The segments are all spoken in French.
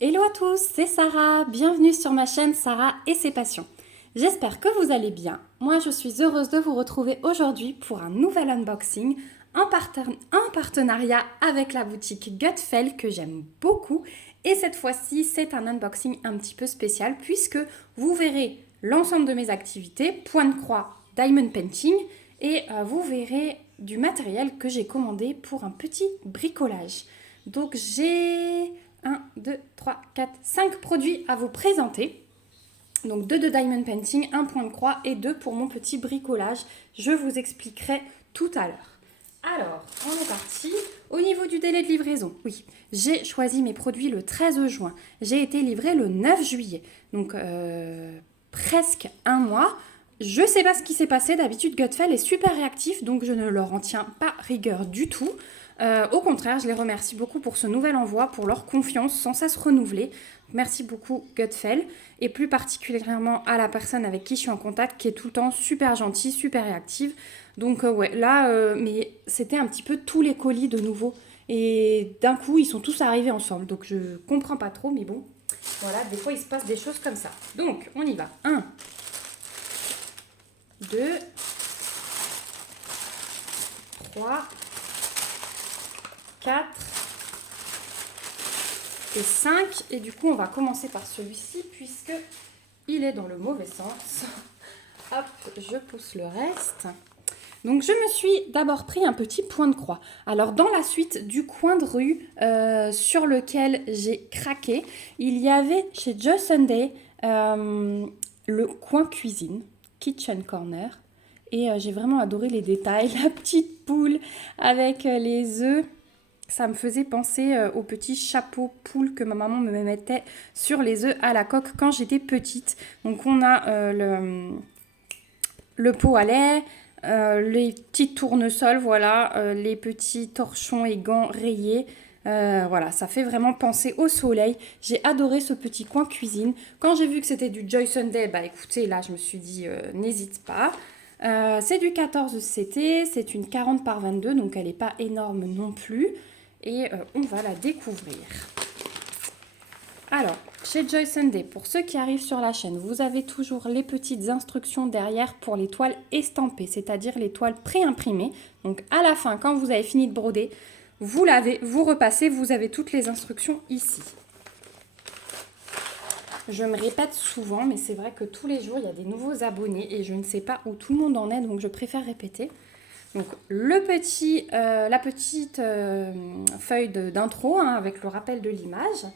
Hello à tous, c'est Sarah, bienvenue sur ma chaîne Sarah et ses passions. J'espère que vous allez bien. Moi je suis heureuse de vous retrouver aujourd'hui pour un nouvel unboxing en partenariat avec la boutique Gutfeld que j'aime beaucoup. Et cette fois-ci c'est un unboxing un petit peu spécial puisque vous verrez l'ensemble de mes activités, point de croix, diamond painting et vous verrez du matériel que j'ai commandé pour un petit bricolage. Donc j'ai 1, 2, 3, 4, 5 produits à vous présenter. Donc 2 de diamond painting, un point de croix et 2 pour mon petit bricolage. Je vous expliquerai tout à l'heure. Alors, on est parti. Au niveau du délai de livraison, oui, j'ai choisi mes produits le 13 juin. J'ai été livrée le 9 juillet. Donc presque un mois. Je ne sais pas ce qui s'est passé. D'habitude, Gutfeld est super réactif, donc je ne leur en tiens pas rigueur du tout. Au contraire, je les remercie beaucoup pour ce nouvel envoi, pour leur confiance sans cesse renouvelée. Merci beaucoup Gutfeld et plus particulièrement à la personne avec qui je suis en contact qui est tout le temps super gentille, super réactive. Donc ouais, là, mais c'était un petit peu tous les colis de nouveau. Et d'un coup, ils sont tous arrivés ensemble. Donc je comprends pas trop, mais bon, voilà, des fois il se passe des choses comme ça. Donc on y va. 1, 2, 3, 4 et 5. Et du coup, on va commencer par celui-ci puisque il est dans le mauvais sens. Hop, je pousse le reste. Donc je me suis d'abord pris un petit point de croix. Alors dans la suite du coin de rue sur lequel j'ai craqué, il y avait chez Joe Sunday le coin cuisine, kitchen corner. Et j'ai vraiment adoré les détails, la petite poule avec les œufs. Ça me faisait penser au petit chapeau poule que ma maman me mettait sur les œufs à la coque quand j'étais petite. Donc on a le pot à lait, les petits tournesols, voilà, les petits torchons et gants rayés. Voilà, ça fait vraiment penser au soleil. J'ai adoré ce petit coin cuisine. Quand j'ai vu que c'était du Joy Sunday, bah écoutez, là je me suis dit, n'hésite pas. C'est du 14 CT, c'est une 40 par 22, donc elle n'est pas énorme non plus. Et on va la découvrir. Alors, chez Joy Sunday, pour ceux qui arrivent sur la chaîne, vous avez toujours les petites instructions derrière pour les toiles estampées, c'est-à-dire les toiles pré-imprimées. Donc à la fin, quand vous avez fini de broder, vous lavez, vous repassez, vous avez toutes les instructions ici. Je me répète souvent, mais c'est vrai que tous les jours, il y a des nouveaux abonnés et je ne sais pas où tout le monde en est, donc je préfère répéter. Donc la petite feuille d'intro avec le rappel de l'image.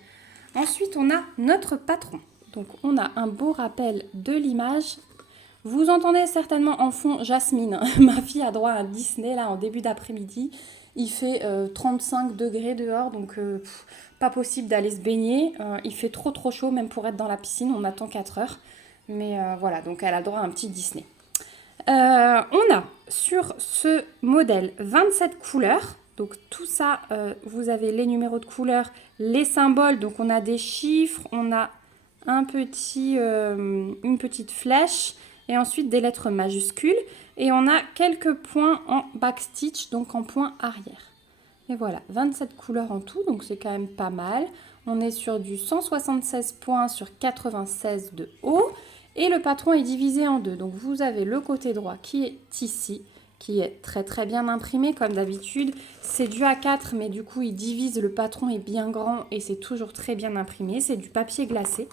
Ensuite, on a notre patron. Donc, on a un beau rappel de l'image. Vous entendez certainement en fond Jasmine. Ma fille a droit à un Disney là en début d'après-midi. Il fait 35 degrés dehors, donc pas possible d'aller se baigner. Il fait trop chaud, même pour être dans la piscine. On attend 4 heures. Mais voilà, donc elle a droit à un petit Disney. On a sur ce modèle 27 couleurs. Donc tout ça, vous avez les numéros de couleurs, les symboles. Donc on a des chiffres, on a une petite flèche et ensuite des lettres majuscules. Et on a quelques points en backstitch, donc en point arrière. Et voilà, 27 couleurs en tout, donc c'est quand même pas mal. On est sur du 176 points sur 96 de haut. Et le patron est divisé en deux. Donc vous avez le côté droit qui est ici, qui est très bien imprimé comme d'habitude. C'est du A4, mais du coup il divise, le patron est bien grand et c'est toujours très bien imprimé. C'est du papier glacé.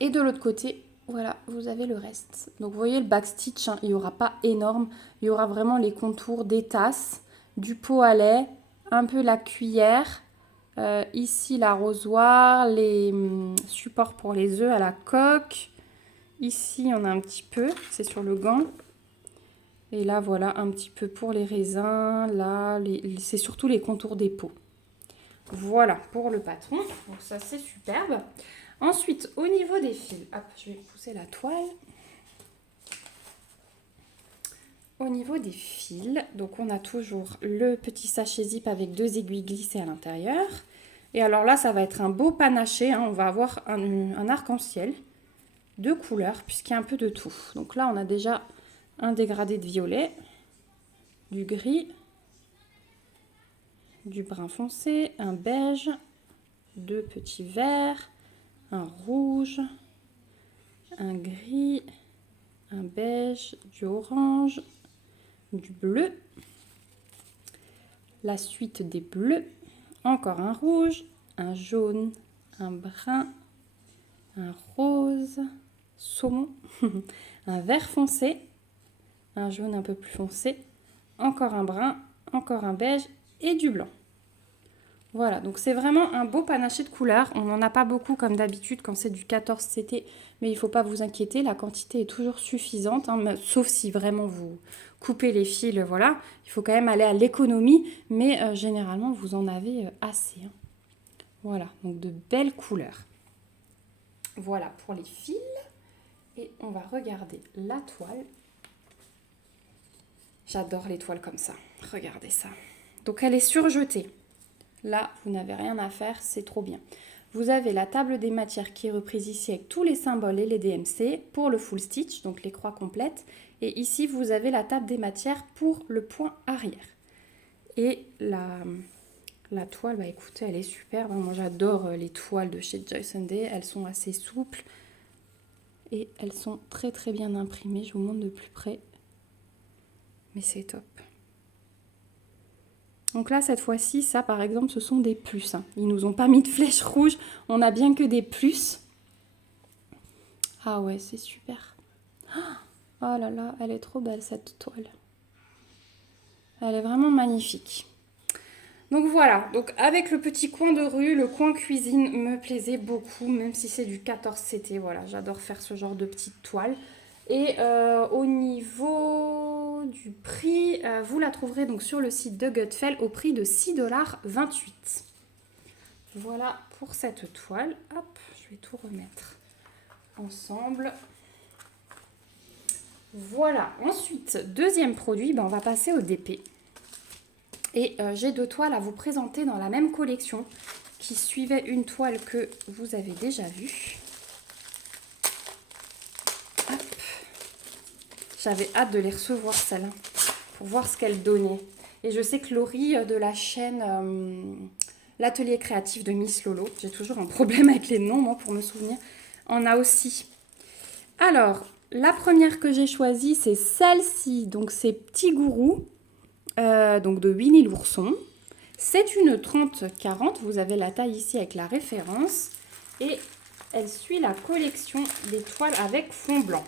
Et de l'autre côté, voilà, vous avez le reste. Donc vous voyez le backstitch, il n'y aura pas énorme. Il y aura vraiment les contours des tasses, du pot à lait, un peu la cuillère. Ici l'arrosoir, les supports pour les œufs à la coque. Ici on a un petit peu, c'est sur le gant. Et là voilà un petit peu pour les raisins. Là c'est surtout les contours des pots. Voilà pour le patron, donc ça c'est superbe. Ensuite au niveau des fils, hop, je vais pousser la toile. Au niveau des fils, donc on a toujours le petit sachet zip avec 2 aiguilles glissées à l'intérieur. Et alors là, ça va être un beau panaché. On va avoir un arc-en-ciel de couleurs, puisqu'il y a un peu de tout. Donc là, on a déjà un dégradé de violet, du gris, du brun foncé, un beige, 2 petits verts, un rouge, un gris, un beige, du orange, du bleu, la suite des bleus, encore un rouge, un jaune, un brun, un rose, saumon, un vert foncé, un jaune un peu plus foncé, encore un brun, encore un beige et du blanc. Voilà, donc c'est vraiment un beau panaché de couleurs. On n'en a pas beaucoup comme d'habitude quand c'est du 14CT, mais il ne faut pas vous inquiéter, la quantité est toujours suffisante, hein, sauf si vraiment vous coupez les fils, voilà. Il faut quand même aller à l'économie, mais généralement vous en avez assez. Hein. Voilà, donc de belles couleurs. Voilà pour les fils. Et on va regarder la toile. J'adore les toiles comme ça. Regardez ça. Donc elle est surjetée. Là, vous n'avez rien à faire, c'est trop bien. Vous avez la table des matières qui est reprise ici avec tous les symboles et les DMC pour le full stitch, donc les croix complètes. Et ici, vous avez la table des matières pour le point arrière. Et la toile, bah écoutez, elle est superbe. Moi, j'adore les toiles de chez Joyce & Day. Elles sont assez souples et elles sont très très bien imprimées. Je vous montre de plus près. Mais c'est top. Donc là, cette fois-ci, ça, par exemple, ce sont des plus. Hein. Ils nous ont pas mis de flèches rouges. On n'a bien que des plus. Ah ouais, c'est super. Oh là là, elle est trop belle, cette toile. Elle est vraiment magnifique. Donc voilà, donc avec le petit coin de rue, le coin cuisine me plaisait beaucoup, même si c'est du 14CT. Voilà, j'adore faire ce genre de petite toile. Et au niveau du prix, vous la trouverez donc sur le site de Gutfeld au prix de 6,28 $. Voilà pour cette toile. Hop, je vais tout remettre ensemble. Voilà, ensuite, deuxième produit, ben on va passer au DP. Et j'ai 2 toiles à vous présenter dans la même collection qui suivait une toile que vous avez déjà vue. Hop. J'avais hâte de les recevoir celles-là pour voir ce qu'elles donnaient. Et je sais que Laurie de la chaîne L'Atelier Créatif de Miss Lolo, j'ai toujours un problème avec les noms moi pour me souvenir, en a aussi. Alors, la première que j'ai choisie c'est celle-ci, donc c'est Petit Gourou. Donc de Winnie l'ourson. C'est une 30-40, vous avez la taille ici avec la référence. Et elle suit la collection des toiles avec fond blanc.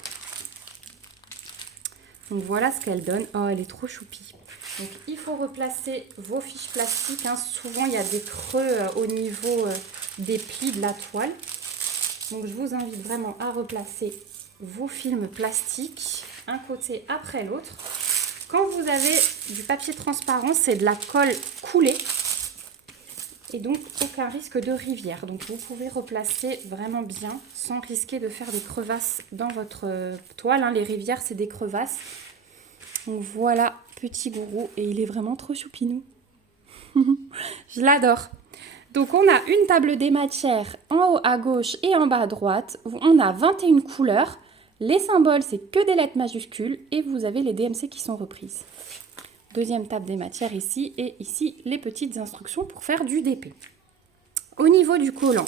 Donc voilà ce qu'elle donne. Oh, elle est trop choupie. Donc il faut replacer vos fiches plastiques. Hein. Souvent il y a des creux au niveau des plis de la toile. Donc je vous invite vraiment à replacer vos films plastiques, un côté après l'autre. Quand vous avez du papier transparent, c'est de la colle coulée et donc aucun risque de rivière. Donc vous pouvez replacer vraiment bien sans risquer de faire des crevasses dans votre toile. Hein. Les rivières, c'est des crevasses. Donc voilà, Petit Gourou et il est vraiment trop choupinou. Je l'adore. Donc on a une table des matières en haut à gauche et en bas à droite. On a 21 couleurs. Les symboles, c'est que des lettres majuscules et vous avez les DMC qui sont reprises. Deuxième table des matières ici et ici les petites instructions pour faire du DP. Au niveau du collant,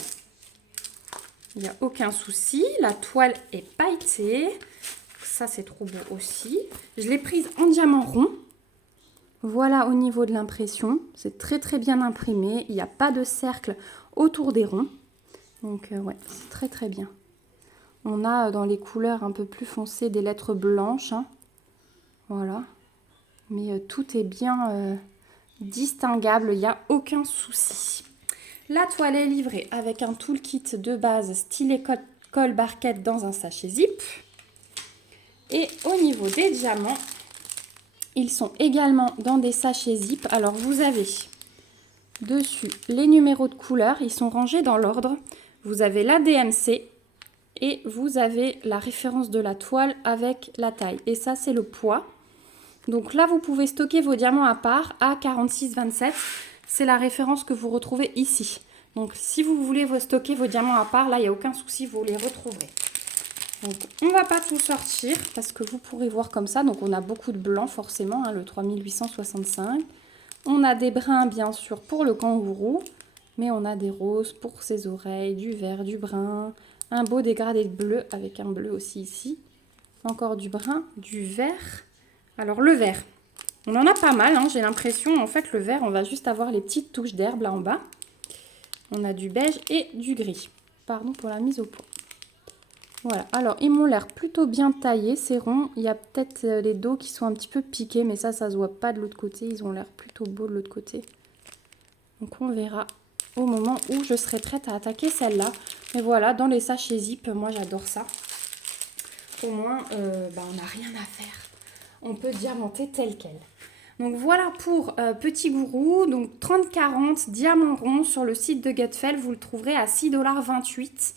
il n'y a aucun souci. La toile est pailletée. Ça, c'est trop beau aussi. Je l'ai prise en diamant rond. Voilà au niveau de l'impression. C'est très très bien imprimé. Il n'y a pas de cercle autour des ronds. Donc ouais, c'est très très bien. On a dans les couleurs un peu plus foncées des lettres blanches. Hein. Voilà. Mais tout est bien distinguable. Il n'y a aucun souci. La toile est livrée avec un toolkit de base stylet colle barquette dans un sachet zip. Et au niveau des diamants, ils sont également dans des sachets zip. Alors vous avez dessus les numéros de couleurs. Ils sont rangés dans l'ordre. Vous avez la DMC. Et vous avez la référence de la toile avec la taille. Et ça, c'est le poids. Donc là, vous pouvez stocker vos diamants à part à 46,27. C'est la référence que vous retrouvez ici. Donc si vous voulez stocker vos diamants à part, là, il n'y a aucun souci, vous les retrouverez. Donc on ne va pas tout sortir parce que vous pourrez voir comme ça. Donc on a beaucoup de blanc forcément, hein, le 3865. On a des bruns, bien sûr, pour le kangourou. Mais on a des roses pour ses oreilles, du vert, du brun, un beau dégradé de bleu avec un bleu aussi ici. Encore du brun, du vert. Alors le vert, on en a pas mal, hein, j'ai l'impression. En fait, le vert, on va juste avoir les petites touches d'herbe là en bas. On a du beige et du gris. Pardon pour la mise au point. Voilà, alors ils m'ont l'air plutôt bien taillés, c'est rond. Il y a peut-être les dos qui sont un petit peu piqués, mais ça se voit pas de l'autre côté. Ils ont l'air plutôt beaux de l'autre côté. Donc on verra au moment où je serai prête à attaquer celle-là. Mais voilà, dans les sachets zip, moi j'adore ça. Au moins, on n'a rien à faire. On peut diamanter tel quel. Donc voilà pour Petit Gourou, donc 30-40 diamant rond sur le site de Gutfeld, vous le trouverez à 6,28 $.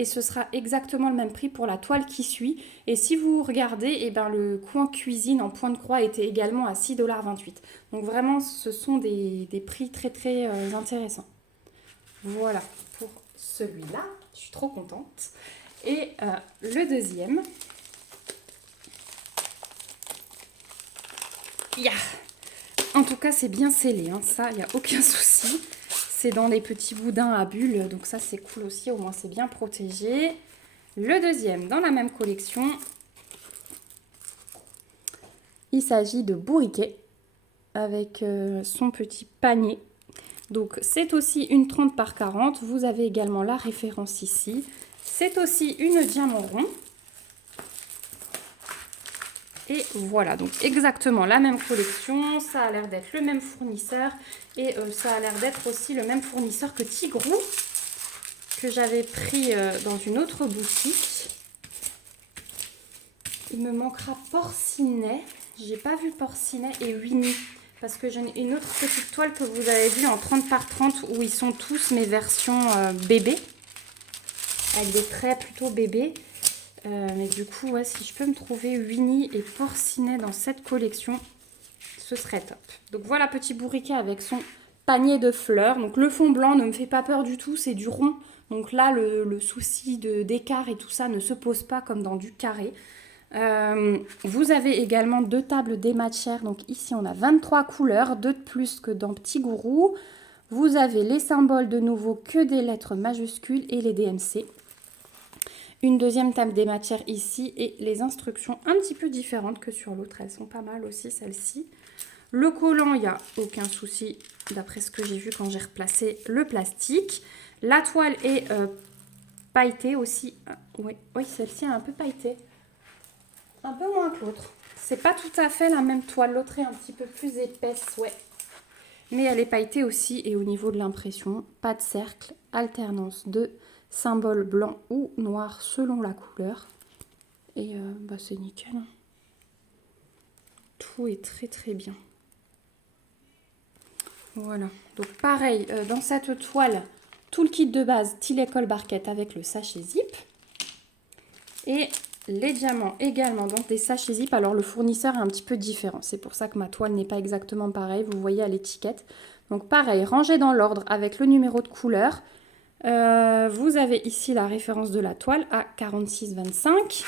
Et ce sera exactement le même prix pour la toile qui suit. Et si vous regardez, le coin cuisine en point de croix était également à 6,28 $. Donc vraiment, ce sont des prix très très intéressants. Voilà pour celui-là, je suis trop contente. Et le deuxième. Yeah. En tout cas, c'est bien scellé, hein. Ça, il n'y a aucun souci. C'est dans les petits boudins à bulles, donc ça, c'est cool aussi. Au moins, c'est bien protégé. Le deuxième, dans la même collection, il s'agit de Bourriquet avec son petit panier. Donc, c'est aussi une 30 par 40. Vous avez également la référence ici. C'est aussi une diamant rond. Et voilà, donc exactement la même collection, ça a l'air d'être le même fournisseur et ça a l'air d'être aussi le même fournisseur que Tigrou, que j'avais pris dans une autre boutique. Il me manquera Porcinet, j'ai pas vu Porcinet et Winnie, parce que j'ai une autre petite toile que vous avez vue en 30 par 30 où ils sont tous mes versions bébés, avec des traits plutôt bébés. Mais du coup, ouais, si je peux me trouver Winnie et Porcinet dans cette collection, ce serait top. Donc voilà, Petit Bourriquet avec son panier de fleurs. Donc le fond blanc ne me fait pas peur du tout, c'est du rond. Donc là, le souci d'écart et tout ça ne se pose pas comme dans du carré. Vous avez également 2 tables dématières. Donc ici, on a 23 couleurs, 2 de plus que dans Petit Gourou. Vous avez les symboles de nouveau que des lettres majuscules et les DMC. Une deuxième table des matières ici et les instructions un petit peu différentes que sur l'autre. Elles sont pas mal aussi, celles-ci. Le collant, il n'y a aucun souci d'après ce que j'ai vu quand j'ai replacé le plastique. La toile est pailletée aussi. Oui, celle-ci est un peu pailletée. Un peu moins que l'autre. C'est pas tout à fait la même toile. L'autre est un petit peu plus épaisse, ouais. Mais elle est pailletée aussi. Et au niveau de l'impression, pas de cercle, alternance de symbole blanc ou noir selon la couleur. Et c'est nickel. Tout est très très bien. Voilà. Donc pareil, dans cette toile, tout le kit de base, tilet colle barquette avec le sachet zip. Et les diamants également dans des sachets zip. Alors le fournisseur est un petit peu différent. C'est pour ça que ma toile n'est pas exactement pareille. Vous voyez à l'étiquette. Donc pareil, rangé dans l'ordre avec le numéro de couleur. Vous avez ici la référence de la toile à 46,25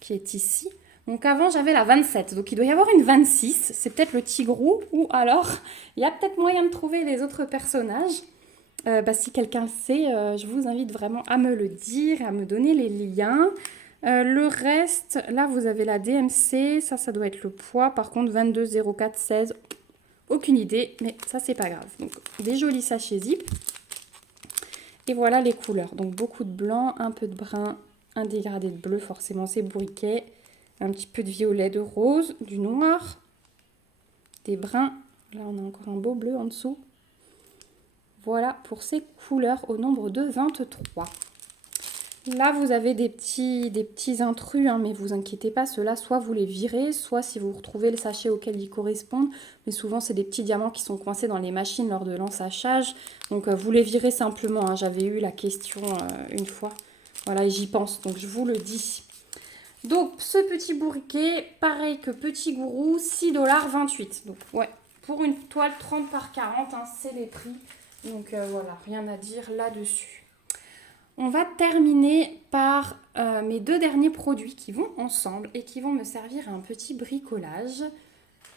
qui est ici. Donc avant j'avais la 27, donc il doit y avoir une 26, c'est peut-être le Tigrou ou alors il y a peut-être moyen de trouver les autres personnages. Si quelqu'un le sait, je vous invite vraiment à me le dire, à me donner les liens. Le reste, là vous avez la DMC, ça doit être le poids, par contre 22, 04, 16, aucune idée, mais ça c'est pas grave. Donc des jolis sachets zip. Et voilà les couleurs. Donc beaucoup de blanc, un peu de brun, un dégradé de bleu, forcément c'est Bourriquet. Un petit peu de violet, de rose, du noir, des bruns. Là on a encore un beau bleu en dessous. Voilà pour ces couleurs au nombre de 23. Là vous avez des petits intrus, hein, mais vous inquiétez pas, ceux-là soit vous les virez, soit si vous retrouvez le sachet auquel ils correspondent. Mais souvent c'est des petits diamants qui sont coincés dans les machines lors de l'ensachage. Donc vous les virez simplement, hein. J'avais eu la question une fois. Voilà, et j'y pense, donc je vous le dis. Donc ce petit bourriquet, pareil que Petit Gourou, 6,28 $. Donc ouais, pour une toile 30 par 40, hein, c'est les prix. Donc voilà, rien à dire là-dessus. On va terminer par mes 2 derniers produits qui vont ensemble et qui vont me servir à un petit bricolage.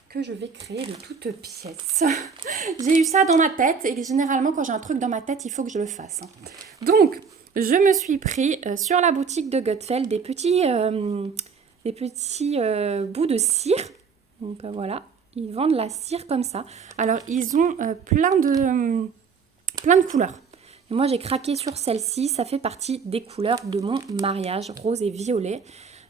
que je vais créer de toutes pièces. J'ai eu ça dans ma tête et généralement quand j'ai un truc dans ma tête, il faut que je le fasse. Donc, je me suis pris sur la boutique de Gutfeld des petits bouts de cire. Donc voilà, ils vendent la cire comme ça. Alors, ils ont plein de couleurs. Et moi, j'ai craqué sur celle-ci. Ça fait partie des couleurs de mon mariage, rose et violet.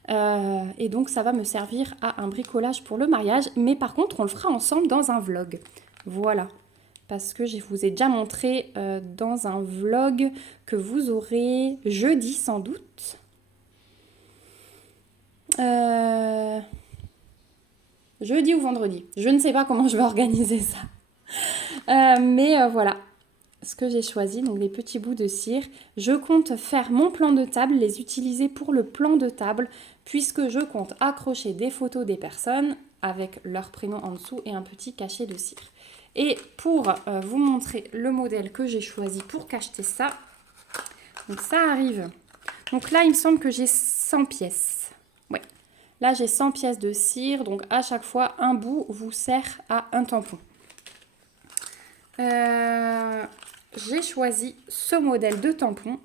Et donc, ça va me servir à un bricolage pour le mariage. Mais par contre, on le fera ensemble dans un vlog. Voilà. Parce que je vous ai déjà montré dans un vlog que vous aurez jeudi sans doute. Jeudi ou vendredi. Je ne sais pas comment je vais organiser ça. Mais voilà ce que j'ai choisi, donc les petits bouts de cire. Je compte faire mon plan de table, les utiliser pour le plan de table, puisque je compte accrocher des photos des personnes avec leur prénom en dessous et un petit cachet de cire. Et pour vous montrer le modèle que j'ai choisi pour cacheter ça, donc ça arrive. Donc là, il me semble que j'ai 100 pièces. Ouais. Là, j'ai 100 pièces de cire, donc à chaque fois, un bout vous sert à un tampon. J'ai choisi ce modèle de tampon.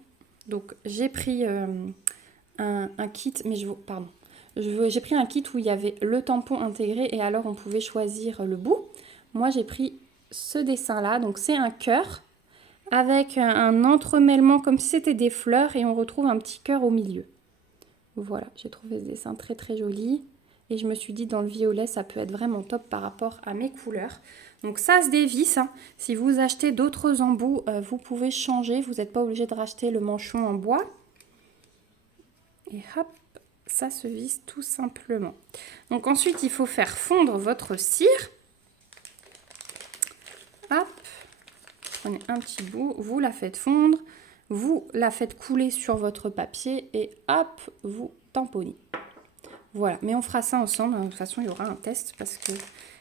Donc, j'ai pris un kit, mais j'ai pris un kit où il y avait le tampon intégré et alors on pouvait choisir le bout. Moi, j'ai pris ce dessin-là. Donc, c'est un cœur avec un entremêlement comme si c'était des fleurs et on retrouve un petit cœur au milieu. Voilà, j'ai trouvé ce dessin très très joli. Et je me suis dit, dans le violet, ça peut être vraiment top par rapport à mes couleurs. Donc ça se dévisse. Hein. Si vous achetez d'autres embouts, vous pouvez changer. Vous n'êtes pas obligé de racheter le manchon en bois. Et hop, ça se visse tout simplement. Donc ensuite, il faut faire fondre votre cire. Hop, prenez un petit bout, vous la faites fondre. Vous la faites couler sur votre papier et hop, vous tamponnez. Voilà, mais on fera ça ensemble. De toute façon, il y aura un test parce que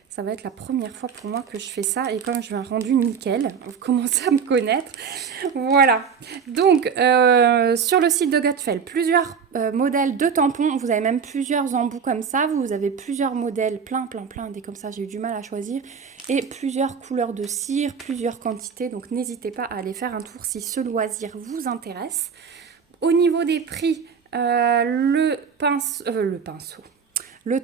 ça va être la première fois pour moi que je fais ça. Et comme je veux un rendu nickel, vous commencez à me connaître. Voilà. Donc, sur le site de Gutfeld, plusieurs modèles de tampons. Vous avez même plusieurs embouts comme ça. Vous avez plusieurs modèles, plein, des comme ça. J'ai eu du mal à choisir. Et plusieurs couleurs de cire, plusieurs quantités. Donc, n'hésitez pas à aller faire un tour si ce loisir vous intéresse. Au niveau des prix, le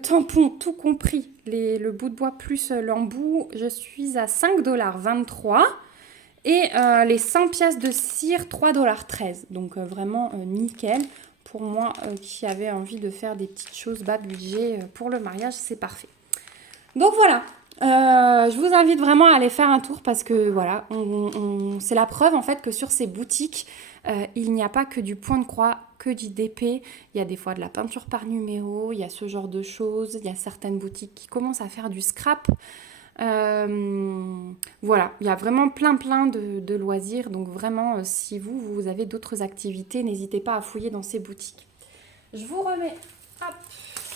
tampon tout compris, le bout de bois plus l'embout, je suis à 5,23 $ et les 100 pièces de cire 3,13 $. Donc vraiment nickel. Pour moi qui avait envie de faire des petites choses bas budget pour le mariage, c'est parfait. Donc voilà. Je vous invite vraiment à aller faire un tour parce que voilà, c'est la preuve en fait que sur ces boutiques, il n'y a pas que du point de croix, que du DP. Il y a des fois de la peinture par numéro, il y a ce genre de choses. Il y a certaines boutiques qui commencent à faire du scrap. Voilà, il y a vraiment plein de loisirs. Donc vraiment, si vous avez d'autres activités, n'hésitez pas à fouiller dans ces boutiques. Je vous remets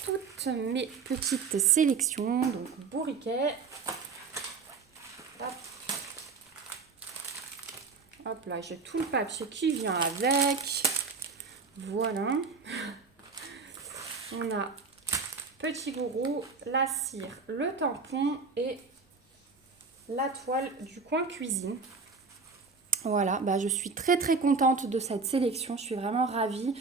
toutes mes petites sélections. Donc bourriquet. Hop là, j'ai tout le papier qui vient avec. Voilà. On a petit gourou, la cire, le tampon et la toile du coin cuisine. Voilà, je suis très contente de cette sélection. Je suis vraiment ravie.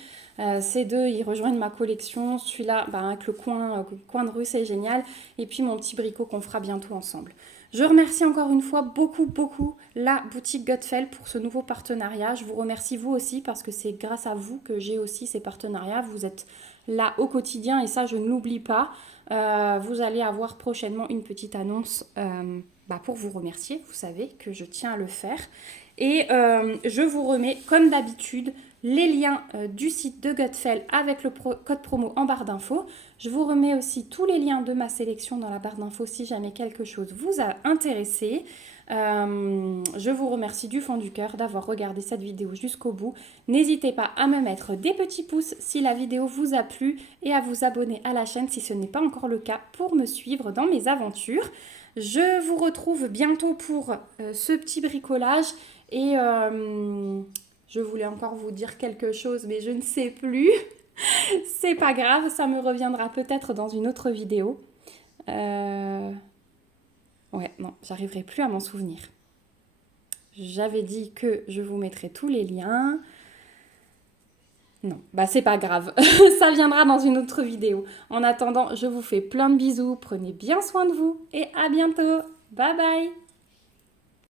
Ces deux, ils rejoignent ma collection. Celui-là, avec le coin de rue, c'est génial. Et puis mon petit bricot qu'on fera bientôt ensemble. Je remercie encore une fois beaucoup la boutique Gutfeld pour ce nouveau partenariat. Je vous remercie vous aussi parce que c'est grâce à vous que j'ai aussi ces partenariats. Vous êtes là au quotidien et ça, je ne l'oublie pas. Vous allez avoir prochainement une petite annonce pour vous remercier. Vous savez que je tiens à le faire. Et je vous remets, comme d'habitude, les liens du site de Gutfeld avec le code promo en barre d'infos. Je vous remets aussi tous les liens de ma sélection dans la barre d'infos si jamais quelque chose vous a intéressé. Je vous remercie du fond du cœur d'avoir regardé cette vidéo jusqu'au bout. N'hésitez pas à me mettre des petits pouces si la vidéo vous a plu et à vous abonner à la chaîne si ce n'est pas encore le cas pour me suivre dans mes aventures. Je vous retrouve bientôt pour ce petit bricolage et je voulais encore vous dire quelque chose mais je ne sais plus. C'est pas grave, ça me reviendra peut-être dans une autre vidéo. Ouais, non, j'arriverai plus à m'en souvenir. J'avais dit que je vous mettrai tous les liens. Non, bah c'est pas grave, ça viendra dans une autre vidéo. En attendant, je vous fais plein de bisous, prenez bien soin de vous et à bientôt. Bye bye.